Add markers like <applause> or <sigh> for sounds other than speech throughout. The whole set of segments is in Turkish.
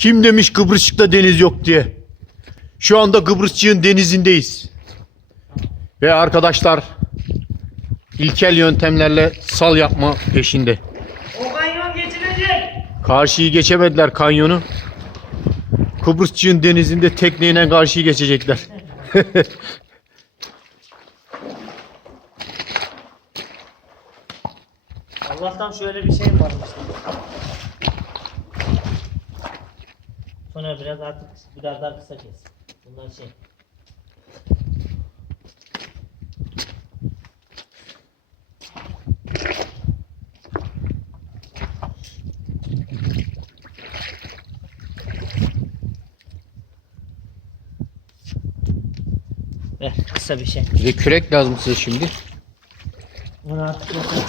Kim demiş Kıbrısçık'ta deniz yok diye. Şu anda Kıbrısçığın denizindeyiz. Ve arkadaşlar ilkel yöntemlerle sal yapma peşinde. O kanyon geçilecek. Karşıyı geçemediler kanyonu. Kıbrısçığın denizinde tekneyle karşıyı geçecekler. <laughs> Allah'tan şöyle bir şey varmış. Sonra biraz artık biraz daha kısa kes. Bunlar şey. Ver kısa bir şey. Bir de kürek lazım size şimdi. Bunu artık yapalım.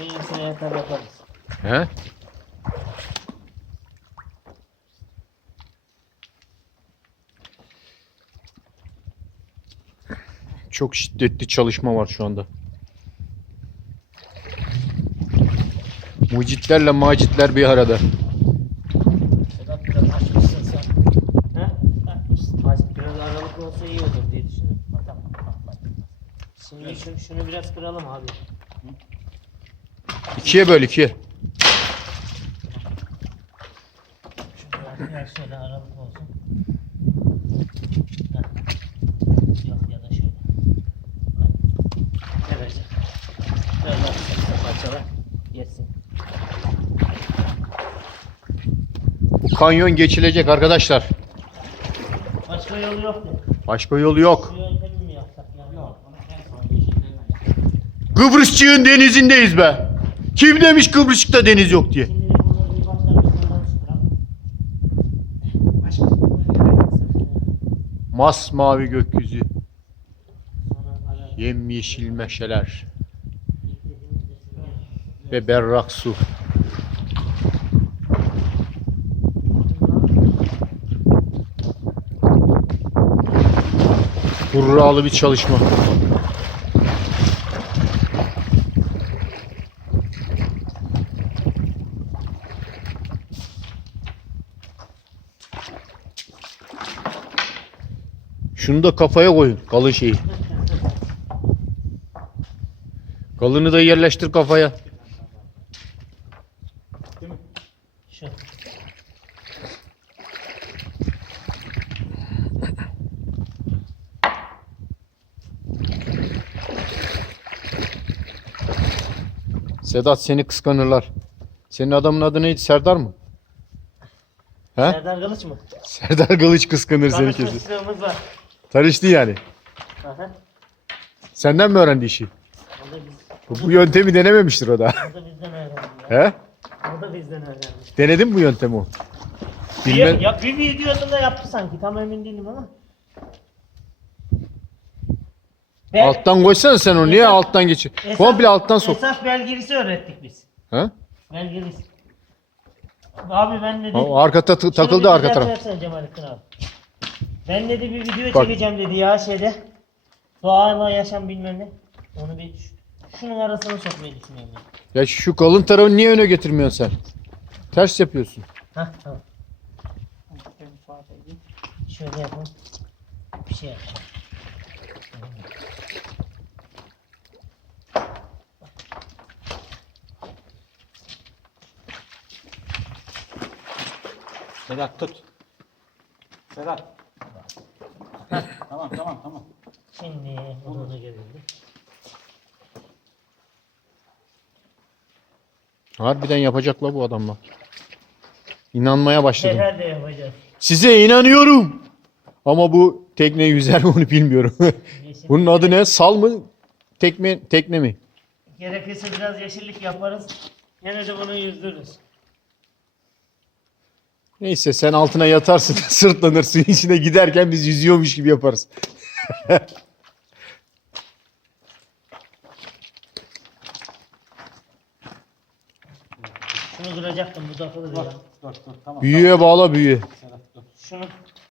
İyisini yeter yaparız. He? Çok şiddetli çalışma var şu anda. Mucitlerle macitler bir arada. Sedat biraz açmışsın sen. He? Açmışsın. Aç, biraz aralıklı olsa iyi olur diye düşündüm. Ha, tamam, tamam, bak. Şimdi şunu, şunu biraz kıralım abi. İkiye böl ikiye. Şunu biraz şöyle aralık olsun. Yok ya da şöyle. Hadi. Evet. Kısa parçalar. Yesin. Bu kanyon geçilecek arkadaşlar. Başka yolu yok mu? Başka yolu yok. Kıbrısçığın denizindeyiz be. Kim demiş Kıbrısçık'ta deniz yok diye. Şimdi bunları bir baştan bir sondan sıkalım. Mas mavi gökyüzü, yemyeşil meşeler ve berrak su. Hurralı bir çalışma. Şunu da kafaya koyun. Kalın şeyi. Kalını da yerleştir kafaya. Şu. Sedat seni kıskanırlar. Senin adamın adı neydi? Serdar mı? He? Serdar Kılıç mı? Serdar Kılıç kıskanır seni kesin. Tanışmışlığımız var. Tanıştı yani. Aha. Senden mi öğrendi işi? O da, biz, Bu, bu yöntemi denememiştir o da. o da bizden öğrendi. ya. He? O da bizden öğrendi. Denedin mi bu yöntemi o? Bir, Bilmem. ya, bir videosunda yaptı sanki. Tam emin değilim ama. Ben- Alttan koysana sen onu. Niye Esas- alttan geçir? esas- Komple alttan sok. Esas belgirisi öğrettik biz. He? Belgirisi. Abi ben dedi. O arka ta- takıldı arka taraf. Ben dedi bir video Bak. çekeceğim dedi ya şeyde. Doğayla yaşam bilmem ne. Onu bir şunun arasına sokmayı düşünüyorum. Ya. Ya şu kalın tarafı niye öne getirmiyorsun sen? Ters yapıyorsun. Hah tamam. Şöyle yapalım. Bir şey yapacağım. Sedat tut. Sedat. tamam tamam tamam. Şimdi bunu da. Harbiden yapacaklar bu adamlar. İnanmaya başladım. Herhalde yapacağız. Size inanıyorum. Ama bu tekne yüzer mi onu bilmiyorum. Bunun adı ne? Sal mı? Tekme, tekne mi? Gerekirse biraz yeşillik yaparız. Yine de bunu yüzdürürüz. Neyse sen altına yatarsın <laughs> sırtlanır suyun içine giderken biz yüzüyormuş gibi yaparız. <laughs> Şunu kıracaktım bu takılır ya. Dur dur tamam. Büyüye bağla dur. Şunu